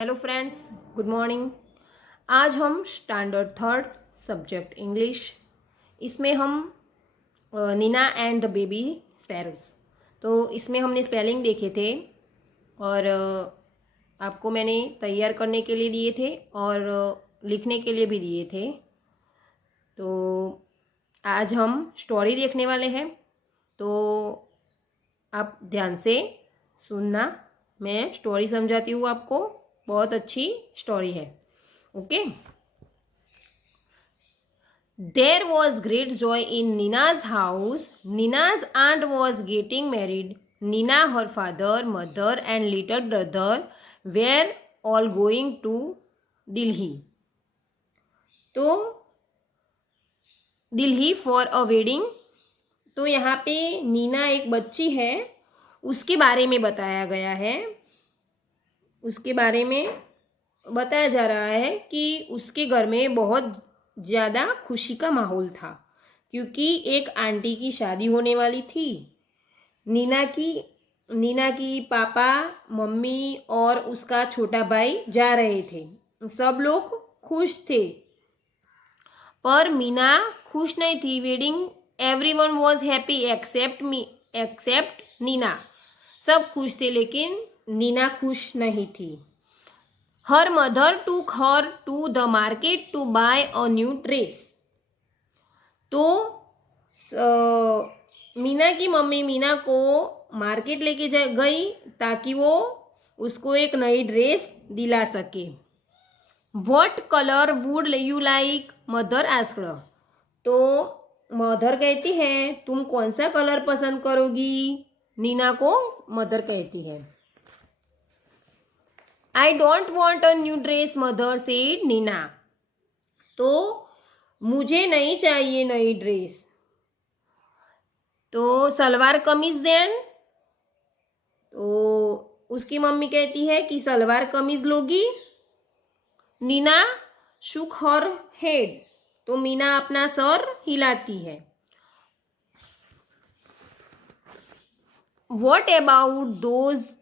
Hello friends, good morning. आज हम standard third subject English, इसमें हम Neena and the baby sparrows, तो इसमें हमने स्पेलिंग देखे थे और आपको मैंने तैयार करने के लिए दिए थे और लिखने के लिए भी दिए थे। तो आज हम स्टोरी देखने वाले हैं, तो आप ध्यान से सुनना। मैं स्टोरी समझाती हूँ आपको, बहुत अच्छी स्टोरी है। Okay. There was great joy in Neena's house. Neena's aunt was getting married. Nina, her father, mother and little brother were all going to Delhi. तो दिल्ली फॉर अ वेडिंग। तो यहाँ पे नीना एक बच्ची है, उसके बारे में बताया गया है। उसके बारे में बताया जा रहा है कि उसके घर में बहुत ज़्यादा खुशी का माहौल था, क्योंकि एक आंटी की शादी होने वाली थी। नीना की पापा, मम्मी और उसका छोटा भाई जा रहे थे। सब लोग खुश थे, पर मीना खुश नहीं थी। Wedding everyone was happy except Neena. सब खुश थे लेकिन नीना खुश नहीं थी। Her mother took her to the market to buy a new dress. तो मीना की मम्मी मीना को मार्केट लेके गई ताकि वो उसको एक नई ड्रेस दिला सके। What color would you like? Mother asked. तो मदर कहती है तुम कौन सा कलर पसंद करोगी? नीना को मदर कहती है। I don't want a new dress, mother said Neena. तो मुझे नहीं चाहिए नई ड्रेस, तो सलवार कमीज देन। तो उसकी मम्मी कहती है कि सलवार कमीज लोगी। Neena shook her head. तो मीना अपना सर हिलाती है। What about those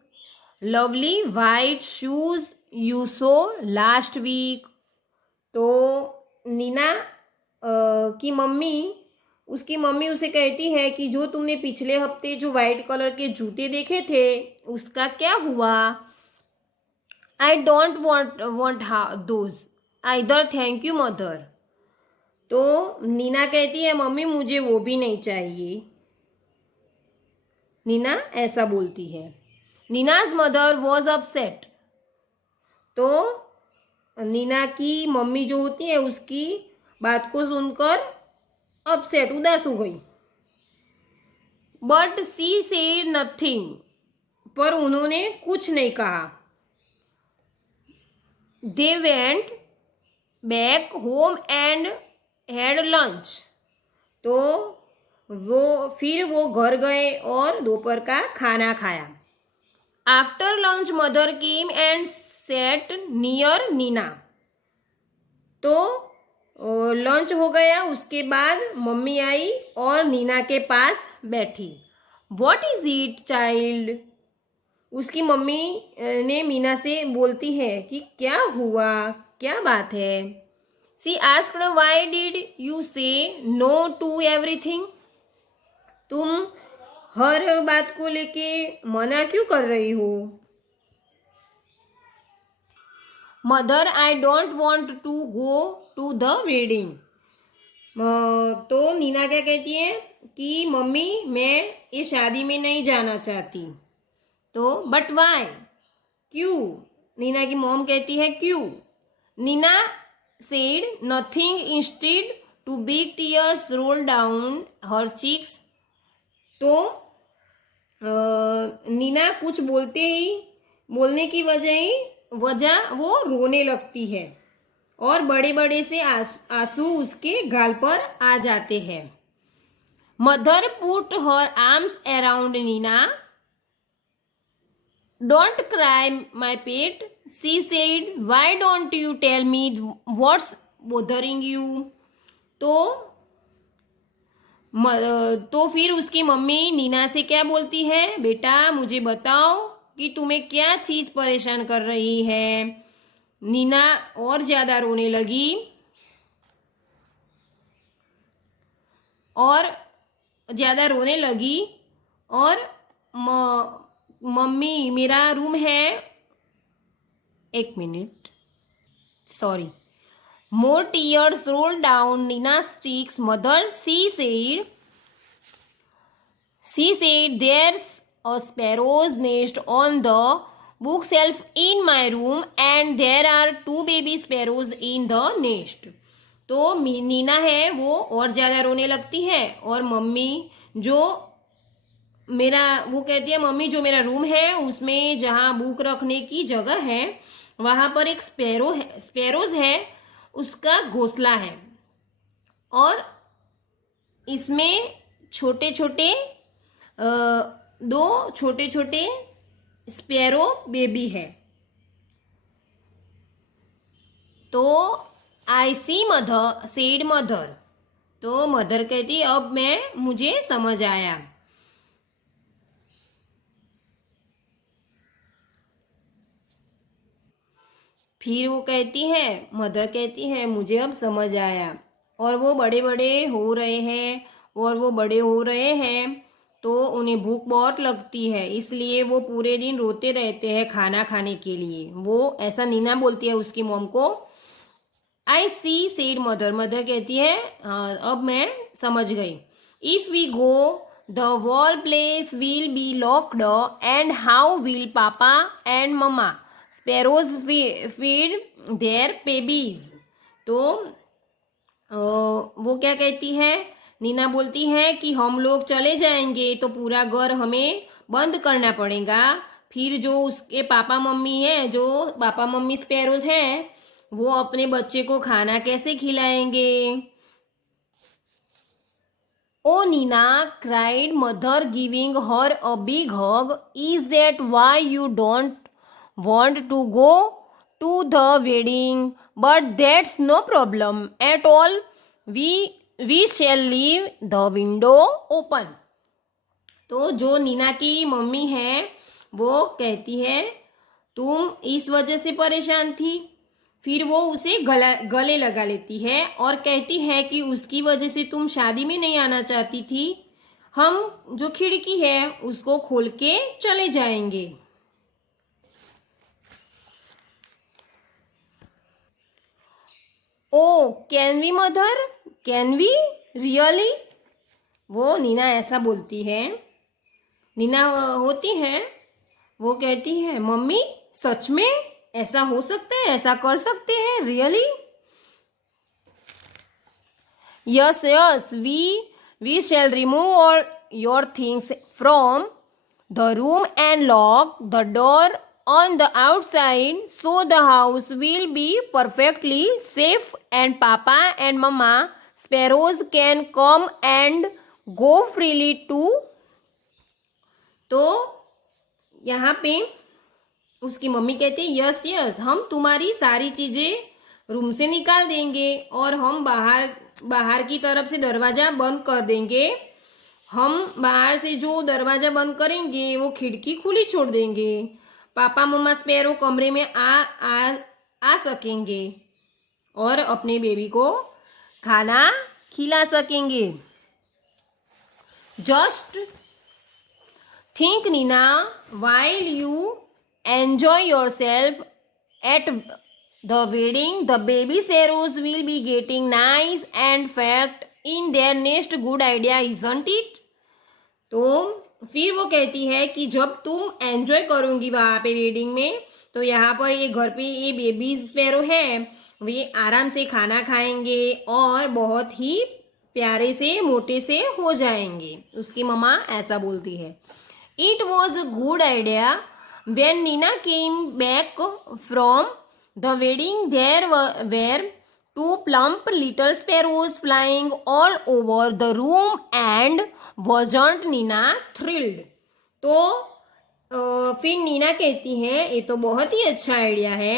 lovely white shoes you saw last week? तो नीना की मम्मी उसकी मम्मी उसे कहती है कि जो तुमने पिछले हफ्ते जो वाइट कलर के जूते देखे थे उसका क्या हुआ? आई don't want those either, thank you mother. तो नीना कहती है मम्मी मुझे वो भी नहीं चाहिए। नीना ऐसा बोलती है। Nina's mother was upset. तो नीना की मम्मी जो होती है उसकी बात को सुनकर अपसेट, उदास हो गई। बट सी सेड नथिंग, पर उन्होंने कुछ नहीं कहा। They went back home and had lunch. तो वो घर गए और दोपहर का खाना खाया। After lunch mother came and sat near Neena. तो लंच हो गया, उसके बाद मम्मी आई और नीना के पास बैठी। What is it child? उसकी मम्मी ने मीना से बोलती है कि क्या हुआ, क्या बात है? सी आस्क्ड व्हाई डिड यू से नो टू एवरीथिंग? तुम हर बात को लेके मना क्यों कर रही हो? Mother I don't want to go to the wedding. तो नीना क्या कहती है कि मम्मी मैं ये शादी में नहीं जाना चाहती। तो बट वाई, क्यों? नीना की मॉम कहती है क्यों? Neena said nothing instead two big tears roll down her cheeks. तो नीना कुछ बोलने की वजह वो रोने लगती है और बड़े बड़े से आंसू उसके गाल पर आ जाते हैं। Mother put her arms around Neena. Don't cry my pet, she said, why don't you tell me what's bothering you? तो फिर उसकी मम्मी नीना से क्या बोलती है, बेटा मुझे बताओ कि तुम्हें क्या चीज़ परेशान कर रही है? नीना और ज़्यादा रोने लगी और ज़्यादा रोने लगी और मम्मी मेरा रूम है, एक minute, sorry, more tears rolled down Nina's cheeks. Mother, there's a sparrow's nest on the bookshelf in my room and there are two baby sparrows in the nest. तो नीना है वो और ज़्यादा रोने लगती है और मम्मी जो मेरा वो कहती है मम्मी जो मेरा रूम है उसमें जहाँ बुक रखने की जगह है वहाँ पर एक स्पैरोज है, उसका घोंसला है और इसमें छोटे छोटे दो छोटे छोटे स्पैरो बेबी है। तो आई सी मदर सेड मदर, तो मदर कहती अब मुझे समझ आया। फिर वो कहती है मदर कहती है मुझे अब समझ आया और वो बड़े बड़े हो रहे हैं और वो बड़े हो रहे हैं तो उन्हें भूख बहुत लगती है, इसलिए वो पूरे दिन रोते रहते हैं खाना खाने के लिए। वो ऐसा नीना बोलती है उसकी मॉम को। I see said mother, mother कहती है हाँ अब मैं समझ गई। If we go the wall place will be locked and how will papa and mamma sparrows feed their babies. तो वो क्या कहती है, नीना बोलती है कि हम लोग चले जाएंगे तो पूरा घर हमें बंद करना पड़ेगा, फिर जो उसके पापा मम्मी है, जो पापा मम्मी स्पैरोज हैं, वो अपने बच्चे को खाना कैसे खिलाएंगे। Oh Nina cried mother giving her a big hug, is that why you don't want to go to the wedding? But that's no problem at all. We shall leave the window open. तो जो नीना की mummy है वो कहती है तुम इस वजह से परेशान थी, फिर वो उसे गले लगा लेती है और कहती है कि उसकी वजह से तुम शादी में नहीं आना चाहती थी, हम जो खिड़की है उसको खोल के चले जाएंगे। Oh can we mother, can we really, वो नीना ऐसा बोलती है। नीना होती है वो कहती है मम्मी सच में ऐसा हो सकता है, ऐसा कर सकते हैं, really? Yes yes we shall remove all your things from the room and lock the door on the outside so the house will be perfectly safe and papa and mama sparrows can come and go freely too। तो यहाँ पे उसकी mummy कहती है yes yes हम तुम्हारी सारी चीजें रूम से निकाल देंगे और हम बाहर की तरफ से दरवाजा बंद कर देंगे, हम बाहर से जो दरवाजा बंद करेंगे वो खिड़की खुली छोड़ देंगे, पापा मम्मा स्पैरो कमरे में आ सकेंगे और अपने बेबी को खाना खिला सकेंगे। Just think Neena while you enjoy yourself at the wedding the baby sparrows will be getting nice and fat in their nest, good idea isn't it. तो फिर वो कहती है कि जब तुम एंजॉय करोगी वहाँ पे वेडिंग में तो यहाँ पर ये घर पे ये बेबी स्पैरो है वे आराम से खाना खाएंगे और बहुत ही प्यारे से मोटे से हो जाएंगे, उसकी मम्मा ऐसा बोलती है। It was a good idea when Neena came back from the wedding there were two plump little sparrows flying all over the room and wasn't Neena thrilled। तो फिर नीना कहती है ये तो बहुत ही अच्छा आइडिया है।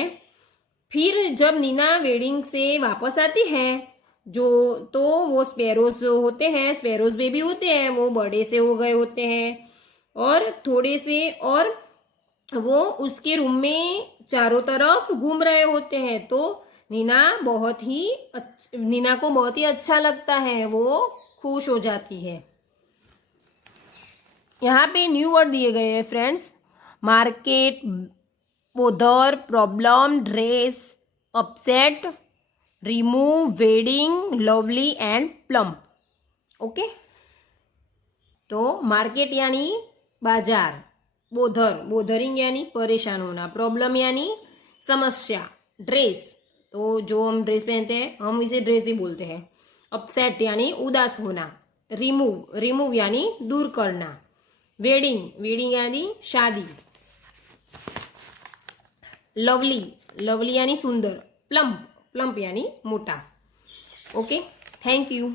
फिर जब नीना वेडिंग से वापस आती है जो तो वो स्पैरोज होते हैं, स्पैरोज बेबी होते हैं, वो बड़े से हो गए होते हैं और थोड़े से और वो उसके रूम में चारों तरफ घूम रहे होते हैं, तो नीना नीना को बहुत ही अच्छा लगता है, वो खुश हो जाती है। यहाँ पे न्यू वर्ड दिए गए हैं friends, market, bother, problem, dress, upset, remove, wedding, lovely and plump. Okay, तो मार्केट यानी बाजार, बोधरिंग यानी परेशान होना, प्रॉब्लम यानी समस्या, ड्रेस तो जो हम ड्रेस पहनते हैं हम इसे ड्रेस ही बोलते हैं, अपसेट यानी उदास होना, रिमूव यानी दूर करना, वेडिंग यानी शादी, लवली यानी सुंदर, प्लम्प यानी मोटा। Okay, thank you.